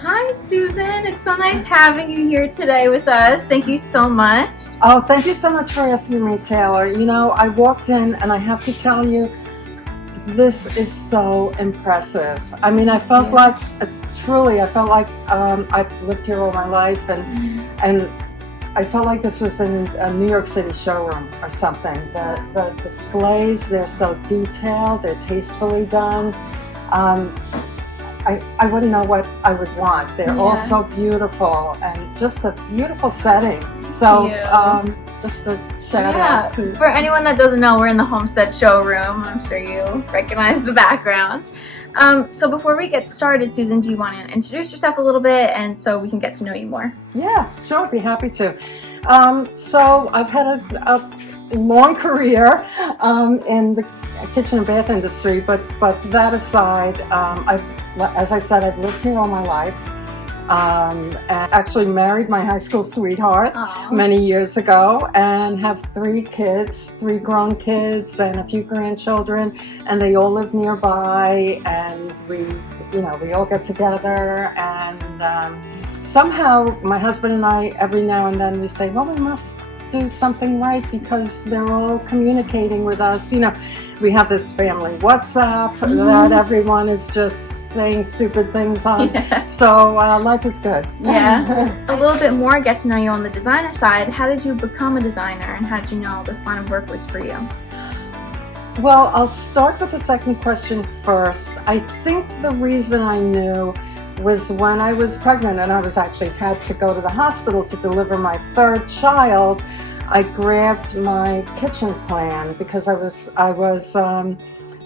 Hi, Susan. It's so nice having you here today with us. Thank you so much. Oh, thank you so much for asking me, Taylor. You know, I walked in and I have to tell you, this is so impressive. I mean, I felt like, truly, I felt like I've lived here all my life, and I felt like this was in a New York City showroom or something. The displays, they're so detailed, they're tastefully done. I wouldn't know what I would want. They're all so beautiful and just a beautiful setting. So just a shout out to... For anyone that doesn't know, we're in the Homestead showroom. I'm sure you recognize the background. So before we get started, Susan, do you want to introduce yourself a little bit and so we can get to know you more? Yeah, sure, I'd be happy to. So I've had a long career in the kitchen and bath industry, but that aside, as I said, I've lived here all my life. And actually married my high school sweetheart many years ago, and have 3 kids, 3 grown kids and a few grandchildren, and they all live nearby, and we all get together, and somehow my husband and I, every now and then we say, well, we must do something right because they're all communicating with us. You know, we have this family WhatsApp that everyone is just saying stupid things on. So life is good. A little bit more, get to know you on the designer side. How did you become a designer, and how did you know this line of work was for you? Well, I'll start with the second question first. I think the reason I knew was when I was pregnant and I was actually had to go to the hospital to deliver my 3rd child. I grabbed my kitchen plan because I was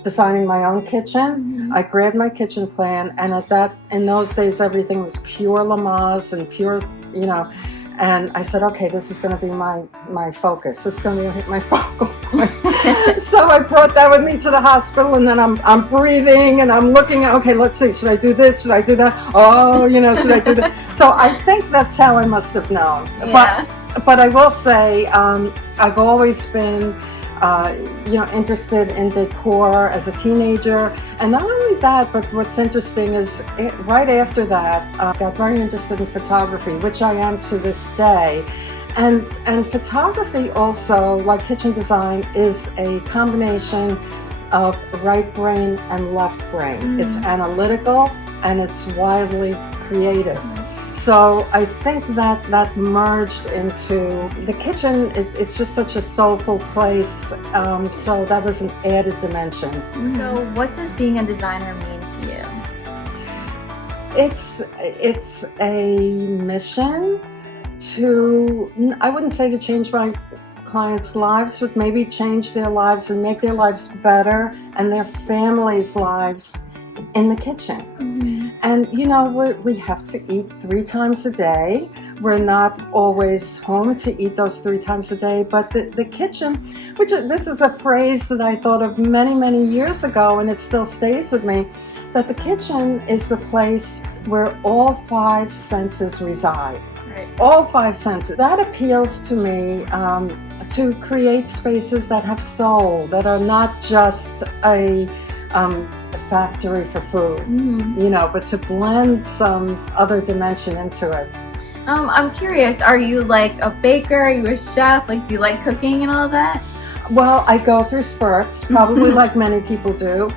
designing my own kitchen. I grabbed my kitchen plan, and in those days everything was pure Lamaze and pure, you know. And I said, okay, this is going to be my focus. It's going to be my focal point. So I brought that with me to the hospital, and then I'm breathing and I'm looking at, okay, let's see, should I do this? Should I do that? Oh, you know, should I do that? So I think that's how I must have known. But I will say, I've always been, interested in decor as a teenager. And not only that, but what's interesting is right after that, I got very interested in photography, which I am to this day. And photography also, like kitchen design, is a combination of right brain and left brain. It's analytical and it's wildly creative. So I think that merged into the kitchen. It's just such a soulful place. So that was an added dimension. So what does being a designer mean to you? It's a mission to, I wouldn't say to change my clients' lives, but maybe change their lives and make their lives better and their families' lives in the kitchen. And you know, we have to eat 3 times a day. We're not always home to eat those 3 times a day, but the kitchen, this is a phrase that I thought of many years ago, and it still stays with me, that the kitchen is the place where all 5 senses reside. All 5 senses. That appeals to me, to create spaces that have soul, that are not just a factory for food, you know, but to blend some other dimension into it. I'm curious, are you like a baker? Are you a chef? Like, do you like cooking and all that? Well, I go through spurts, probably like many people do.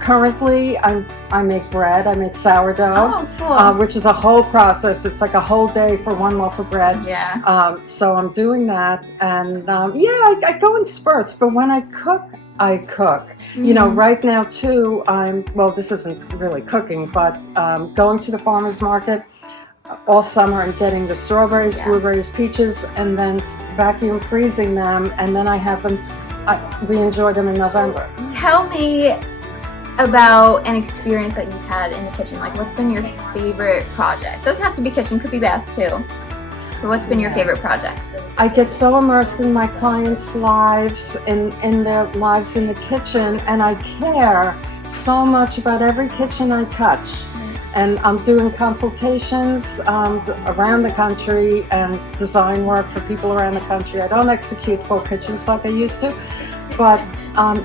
Currently I make bread. I make sourdough, which is a whole process. It's like a whole day for 1 loaf of bread. So I'm doing that, and I go in spurts. But when I cook, You know, right now too, this isn't really cooking, but going to the farmer's market all summer and getting the strawberries, blueberries, peaches, and then vacuum freezing them, and then I have them, we enjoy them in November. Tell me about an experience that you've had in the kitchen. Like, what's been your favorite project? Doesn't have to be kitchen, could be bath too. But what's been your favorite project? I get so immersed in my clients' lives, in their lives in the kitchen, and I care so much about every kitchen I touch. And I'm doing consultations around the country and design work for people around the country. I don't execute full kitchens like I used to, but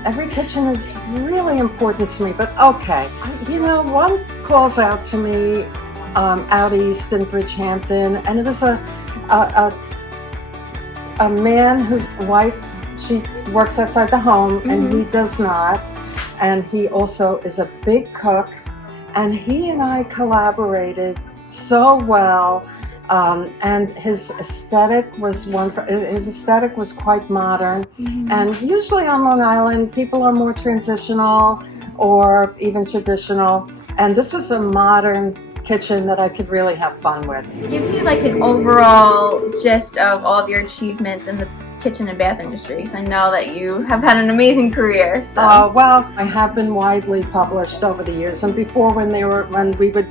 every kitchen is really important to me. But okay, you know, calls out to me out east in Bridgehampton, and it was a man whose wife, she works outside the home, and he does not, and he also is a big cook, and he and I collaborated so well. And his aesthetic was quite modern, and usually on Long Island people are more transitional or even traditional, and this was a modern kitchen that I could really have fun with. Give me like an overall gist of all of your achievements in the kitchen and bath industry, because I know that you have had an amazing career. So. Well, I have been widely published over the years, and before when we would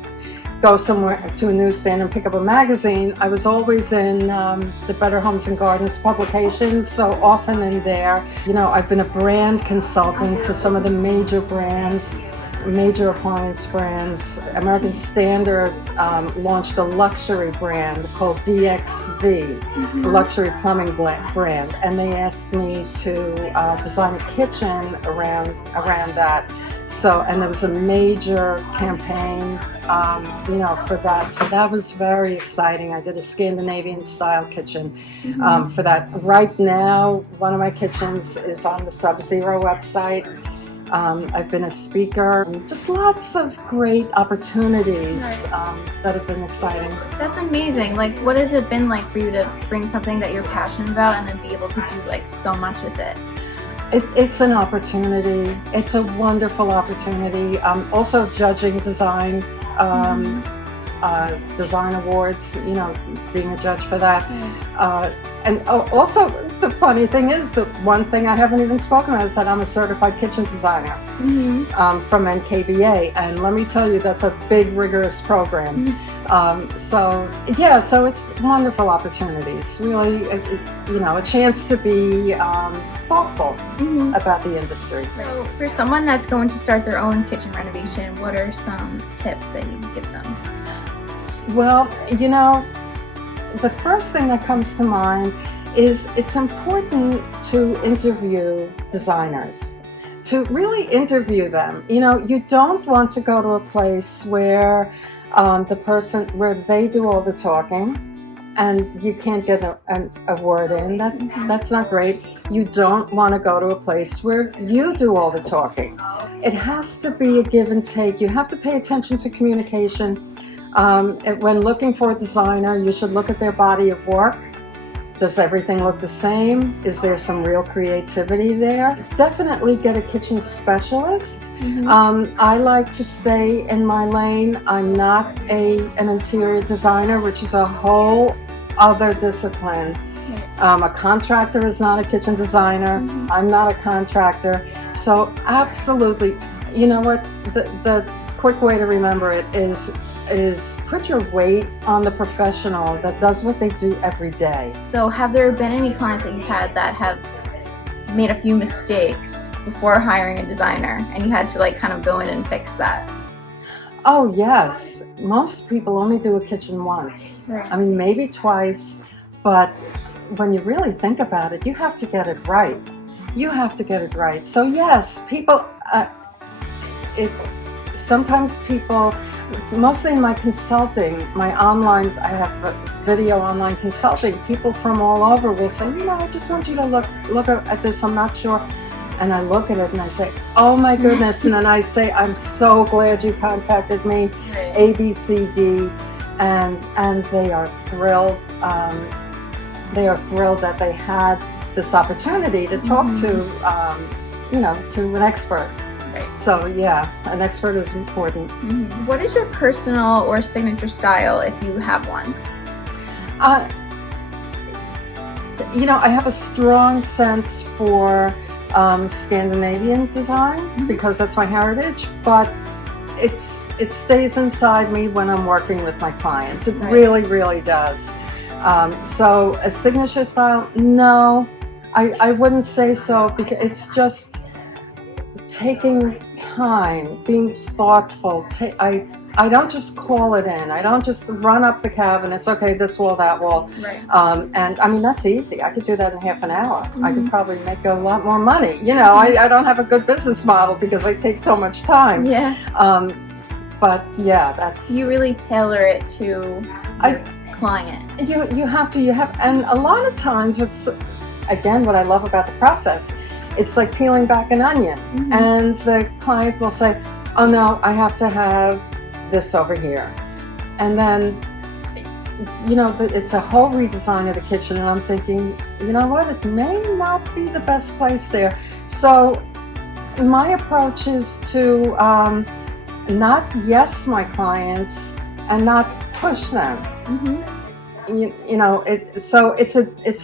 go somewhere to a newsstand and pick up a magazine, I was always in the Better Homes and Gardens publications, so often in there. You know, I've been a brand consultant to some of the major brands, major appliance brands. American Standard launched a luxury brand called DXV, luxury plumbing brand, and they asked me to design a kitchen around that. So, and there was a major campaign, for that. So that was very exciting. I did a Scandinavian style kitchen for that. Right now, one of my kitchens is on the Sub-Zero website. I've been a speaker. Just lots of great opportunities that have been exciting. That's amazing. Like, what has it been like for you to bring something that you're passionate about and then be able to do like so much with it? It's an opportunity. It's a wonderful opportunity. Also judging design awards, being a judge for that. And also the funny thing is, the one thing I haven't even spoken about is that I'm a certified kitchen designer from NKBA. And let me tell you, that's a big, rigorous program. So it's wonderful opportunities. Really, a chance to be thoughtful about the industry. So for someone that's going to start their own kitchen renovation, what are some tips that you would give them? Well, the first thing that comes to mind is it's important to interview designers, to really interview them. You don't want to go to a place where where they do all the talking and you can't get a word in. That's not great. You don't want to go to a place where you do all the talking. It has to be a give and take. You have to pay attention to communication. When looking for a designer, you should look at their body of work. Does everything look the same? Is there some real creativity there? Definitely get a kitchen specialist. I like to stay in my lane. I'm not an interior designer, which is a whole other discipline. A contractor is not a kitchen designer. I'm not a contractor. So absolutely, you know what? The quick way to remember it is put your weight on the professional that does what they do every day. So have there been any clients that you've had that have made a few mistakes before hiring a designer and you had to like kind of go in and fix that? Oh yes, most people only do a kitchen once. Right. I mean, maybe twice, but when you really think about it, you have to get it right. You have to get it right. So yes, people, sometimes people, mostly in my consulting, I have video online consulting, people from all over will say, I just want you to look at this, I'm not sure. And I look at it and I say, oh my goodness. And then I say, I'm so glad you contacted me, A, B, C, D. And they are thrilled. They are thrilled that they had this opportunity to talk to an expert. Right. So yeah, an expert is important. What is your personal or signature style if you have one? I have a strong sense for Scandinavian design because that's my heritage, but it stays inside me when I'm working with my clients. It really, really does. So a signature style, no, I wouldn't say so, because it's just taking time, being thoughtful. I don't just call it in. I don't just run up the cabinets, okay, this wall, that wall. Right. And I mean, that's easy. I could do that in half an hour. I could probably make a lot more money. I don't have a good business model because I take so much time. Yeah. But yeah, that's You really tailor it to your client. you have to and a lot of times it's again what I love about the process. It's like peeling back an onion, and the client will say, "Oh no, I have to have this over here," and then it's a whole redesign of the kitchen, and I'm thinking, you know what, it may not be the best place there. So my approach is to not yes my clients and not push them. So it's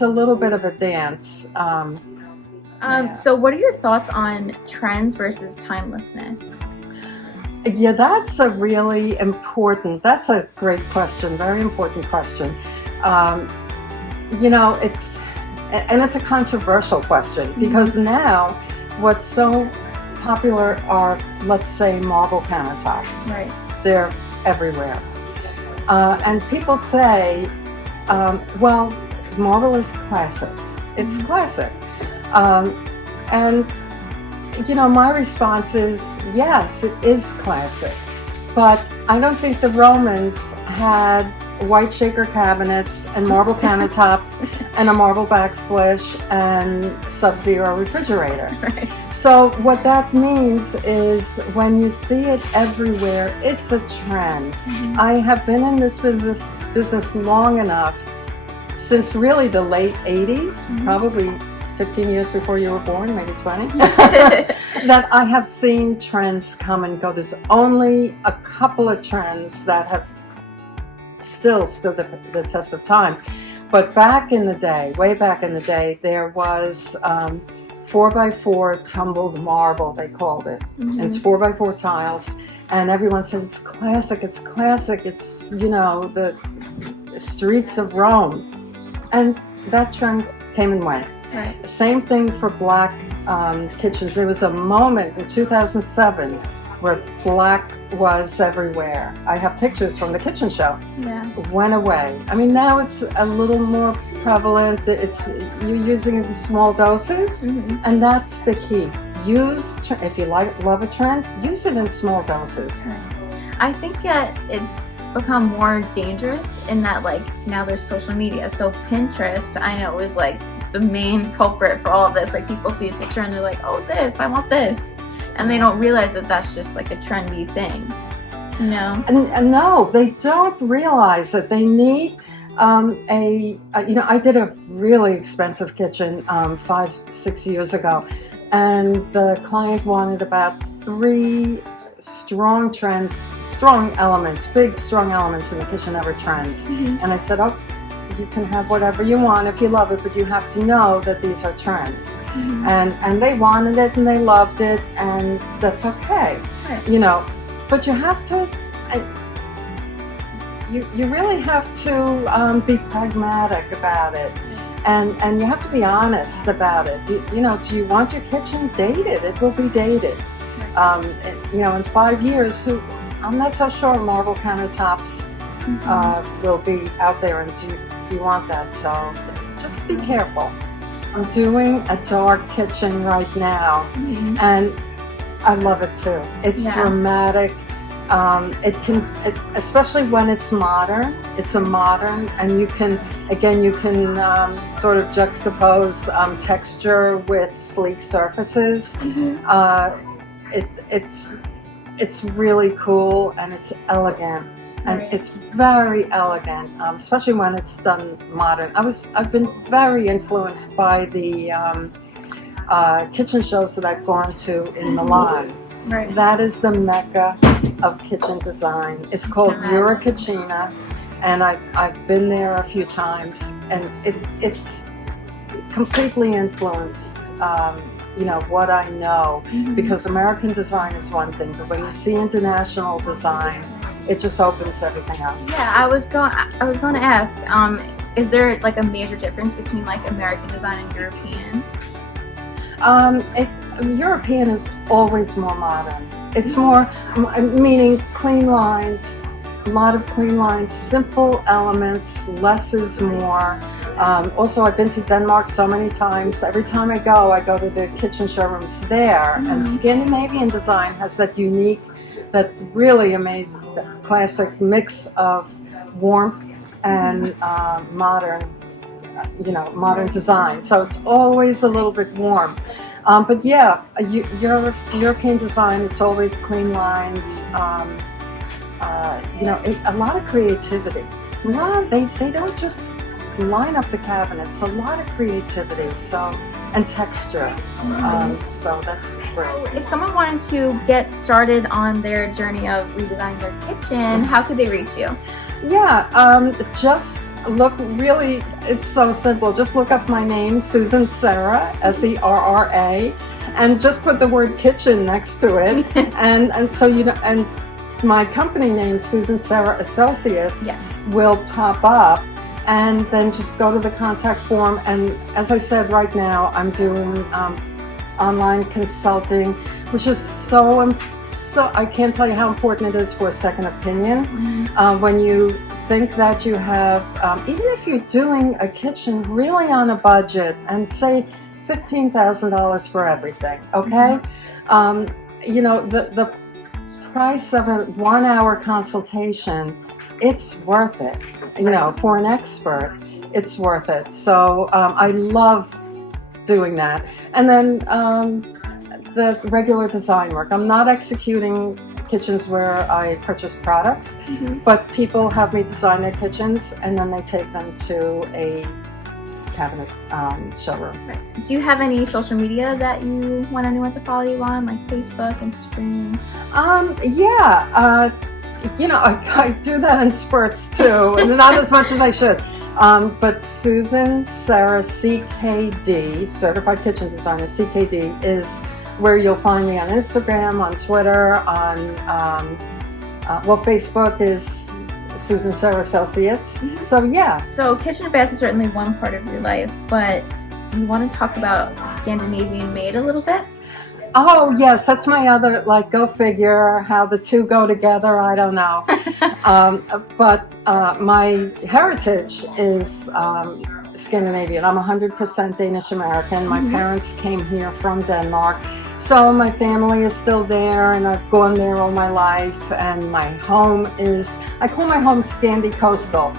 a little bit of a dance. So what are your thoughts on trends versus timelessness? Yeah, that's a great question, very important question. It's a controversial question because now what's so popular are, let's say, marble countertops. Right. They're everywhere. And people say, well, marble is classic. It's classic. And my response is, yes, it is classic. But I don't think the Romans had white shaker cabinets and marble countertops and a marble backsplash and sub-zero refrigerator. Right. So what that means is when you see it everywhere, it's a trend. I have been in this business long enough, since really the late 80s, probably 15 years before you were born, maybe 20, that I have seen trends come and go. There's only a couple of trends that have still stood the test of time. But back in the day, way back in the day, there was 4x4 tumbled marble, they called it. And it's 4x4 tiles. And everyone said, it's classic, it's classic, it's, the streets of Rome. And that trend came and went. Right. Same thing for black kitchens. There was a moment in 2007 where black was everywhere. I have pictures from the kitchen show. Yeah. It went away. I mean, now it's a little more prevalent. You're using it in small doses, and that's the key. If you love a trend, use it in small doses. Right. I think that it's become more dangerous in that, like, now there's social media. So Pinterest, I know, is like the main culprit for all of this. Like, people see a picture and they're like, oh, I want this. And they don't realize that that's just like a trendy thing, And no, they don't realize that they need I did a really expensive kitchen 5-6 years ago, and the client wanted about 3 strong elements, big strong elements in the kitchen that were trends. And I said, oh, you can have whatever you want if you love it, but you have to know that these are trends. And they wanted it and they loved it, and that's okay. Right. But you have to, you really have to be pragmatic about it. And you have to be honest about it. Do you want your kitchen dated? It will be dated. In 5 years, I'm not so sure marble countertops will be out there, and do you want that? So just be careful. I'm doing a dark kitchen right now, and I love it too. It's dramatic. Especially when it's modern. It's a modern, and you can sort of juxtapose texture with sleek surfaces. It's really cool, and it's elegant, and it's very elegant, especially when it's done modern. I've been very influenced by the kitchen shows that I've gone to in Milan. Right. That is the mecca of kitchen design. It's called Cucina, and I've been there a few times, and it's completely influenced what I know, because American design is one thing, but when you see international design, it just opens everything up. Yeah, I was going to ask, is there like a major difference between like American design and European? European is always more modern. It's more, meaning clean lines, a lot of clean lines, simple elements, less is more. Also, I've been to Denmark so many times. Every time I go to the kitchen showrooms there. And Scandinavian design has that unique that really amazing, the classic mix of warmth and modern, modern design. So it's always a little bit warm. But yeah, your European design, it's always clean lines, a lot of creativity. They don't just line up the cabinets, a lot of creativity, and texture. So that's great. If someone wanted to get started on their journey of redesigning their kitchen, how could they reach you? Yeah, just look, really, it's so simple. Just look up my name, Susan Serra, Serra, and just put the word kitchen next to it. and so and my company name, Susan Serra Associates, yes, will pop up. And then just go to the contact form. And as I said, right now I'm doing online consulting, which is so I can't tell you how important it is for a second opinion. When you think that you have, even if you're doing a kitchen really on a budget and say $15,000 for everything, okay? The price of a 1-hour consultation, it's worth it. For an expert, it's worth it. So I love doing that. And then the regular design work. I'm not executing kitchens where I purchase products, but people have me design their kitchens and then they take them to a cabinet showroom. Right. Do you have any social media that you want anyone to follow you on, like Facebook, Instagram? I do that in spurts too, and not as much as I should. But Susan Serra, CKD, Certified Kitchen Designer, CKD, is where you'll find me on Instagram, on Twitter, on, Facebook is Susan Serra Associates. So yeah. So kitchen and bath is certainly one part of your life, but do you want to talk about Scandinavian Made a little bit? Oh yes, that's my other, go figure how the two go together, I don't know. But my heritage is Scandinavian. I'm 100% Danish American. My parents came here from Denmark. So my family is still there and I've gone there all my life, and my home I call my home Scandi Coastal.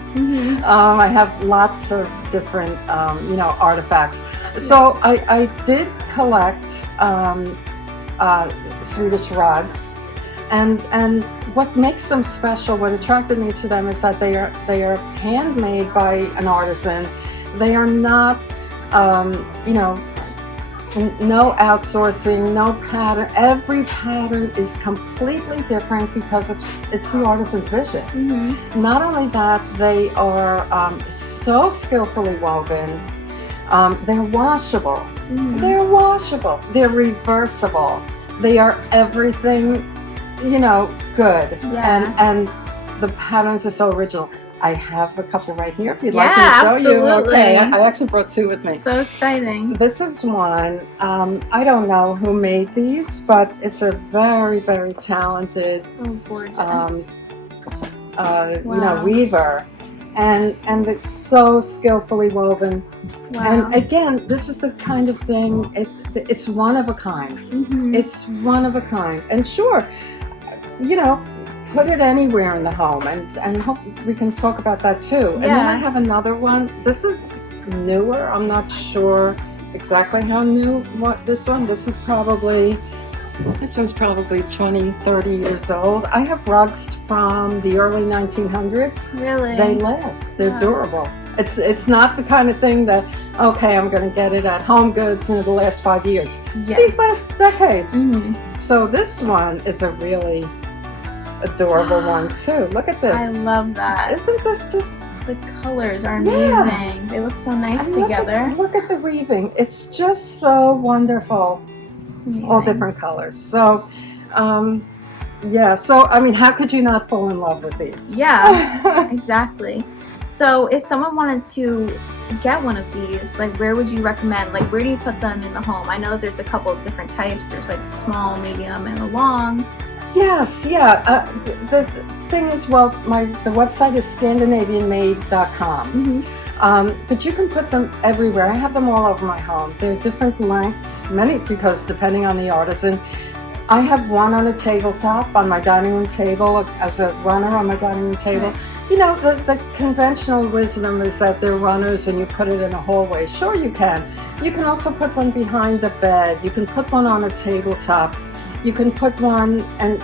I have lots of different, artifacts. So I did collect Swedish rugs, and what makes them special, what attracted me to them, is that they are handmade by an artisan. They are not, no outsourcing, no pattern. Every pattern is completely different because it's the artisan's vision. Not only that, they are so skillfully woven. They're washable. They're washable. They're reversible. They are everything, good. Yeah. And the patterns are so original. I have a couple right here if you'd like me to show absolutely. you. Okay, I actually brought two with me. So exciting. This is one. I don't know who made these, but it's a very, very talented, So gorgeous. weaver. And it's so skillfully woven. Wow. And again, this is the kind of thing, it's one of a kind. It's one of a kind. And sure, put it anywhere in the home, and hope we can talk about that too. And then I have another one. This is newer. I'm not sure exactly how new this one's probably 20, 30 years old. I have rugs from the early 1900s. Really? They last. They're durable. It's not the kind of thing that, okay, I'm going to get it at Home Goods and it'll last 5 years. These last decades. So this one is a really adorable one too. Look at this. I love that. Isn't this just... The colors are amazing. They look so nice together. Look at the weaving. It's just so wonderful. All different colors. So, how could you not fall in love with these? Yeah, exactly. So if someone wanted to get one of these, where would you recommend? Where do you put them in the home? I know that there's a couple of different types. There's small, medium, and a long. Yes, yeah. The thing is, the website is scandinavianmade.com. But you can put them everywhere. I have them all over my home. They're different lengths, many, because depending on the artisan, I have one on a tabletop on my dining room table as a runner on my dining room table. Right. You know, the conventional wisdom is that they're runners and you put it in a hallway. Sure, you can. You can also put one behind the bed. You can put one on a tabletop. You can put one and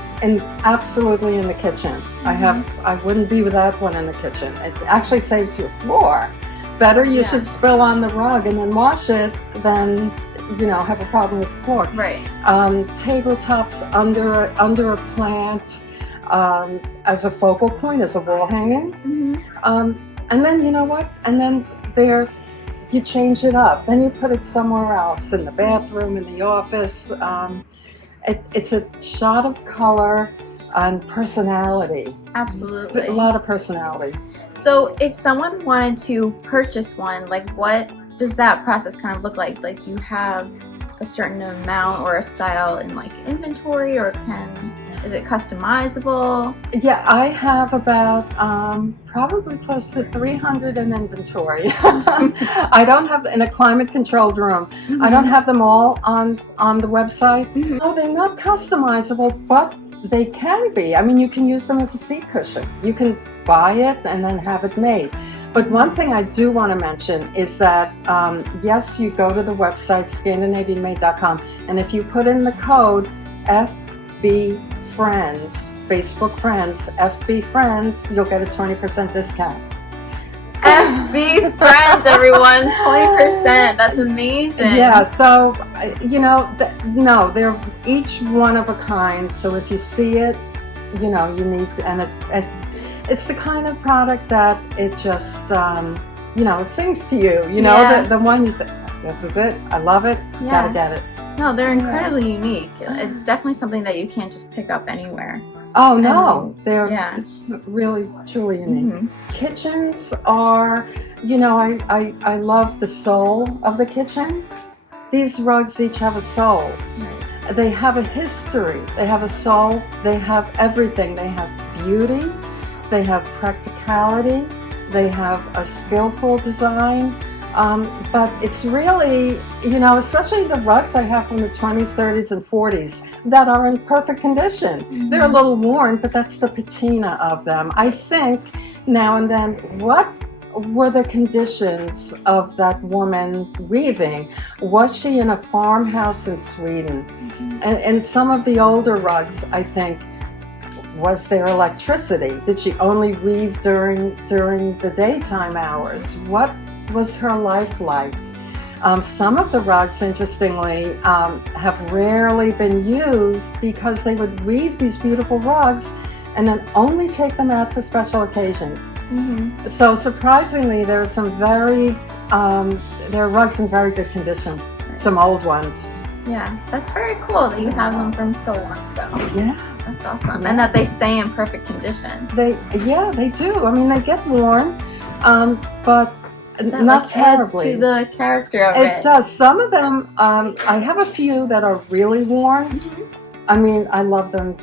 absolutely in the kitchen. I wouldn't be without one in the kitchen. It actually saves your floor. Better you should spill on the rug and then wash it than, you know, have a problem with the floor. Right. Tabletops under a plant as a focal point, as a wall hanging. And then, you know what? And then you change it up. Then you put it somewhere else, in the bathroom, in the office. It's a shot of color and personality. Absolutely. A lot of personality. So if someone wanted to purchase one, like what does that process kind of look like? Like, do you have a certain amount or a style in like inventory, or is it customizable? Yeah, I have about probably close to 300 in inventory. I don't have in a climate controlled room. I don't have them all on the website. No, they're not customizable, but they can be. I mean, you can use them as a seat cushion. You can buy it and then have it made. But one thing I do want to mention is that, yes, you go to the website, ScandinavianMade.com, and if you put in the code FB Friends, Facebook Friends, FB Friends, you'll get a 20% discount. FB Friends, everyone, 20%. That's amazing. Yeah, so, you know, no, they're each one of a kind. So if you see it, you know, you need, and it's the kind of product that it just, you know, it sings to you. You know, the one you say, this is it, I love it, gotta get it. No, they're incredibly unique. It's definitely something that you can't just pick up anywhere. Oh no, they're really, truly unique. Kitchens are, you know, I love the soul of the kitchen. These rugs each have a soul. Right. They have a history. They have a soul. They have everything. They have beauty. They have practicality. They have a skillful design. But it's really, you know, especially the rugs I have from the 20s, 30s, and 40s that are in perfect condition. They're a little worn, but that's the patina of them. I think now and then, what were the conditions of that woman weaving? Was she in a farmhouse in Sweden? And some of the older rugs, I think, was there electricity? Did she only weave during the daytime hours? What was her life like? Some of the rugs, interestingly, have rarely been used because they would weave these beautiful rugs and then only take them out for special occasions. So surprisingly, there are some there are rugs in very good condition, some old ones. Yeah, that's very cool that you have them from so long ago. Yeah. That's awesome. And that they stay in perfect condition. They do. I mean, they get worn, but that, not like, terribly. Adds to the character of it. It does. Some of them, I have a few that are really worn. I mean, I love them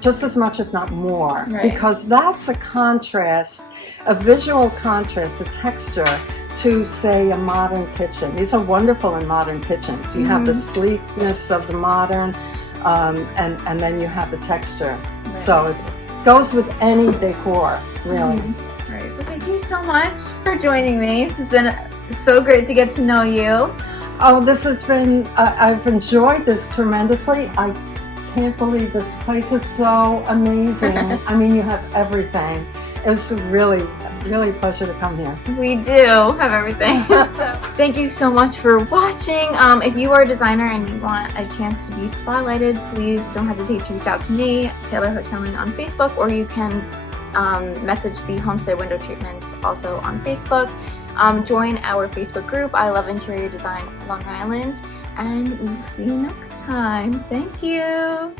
just as much, if not more, because that's a contrast, a visual contrast, the texture to, say, a modern kitchen. These are wonderful in modern kitchens. You have the sleekness of the modern, and then you have the texture. So it goes with any decor, really. Right. So thank you so much for joining me. This has been so great to get to know you. Oh, this has been, I've enjoyed this tremendously. I can't believe this place is so amazing. I mean, you have everything. It was really a pleasure to come here. We do have everything. So, thank you so much for watching. If you are a designer and you want a chance to be spotlighted, please don't hesitate to reach out to me, Taylor Hoteling on Facebook, or you can message the Homestead Window Treatments also on Facebook. Join our Facebook group, I Love Interior Design Long Island, and we'll see you next time. Thank you.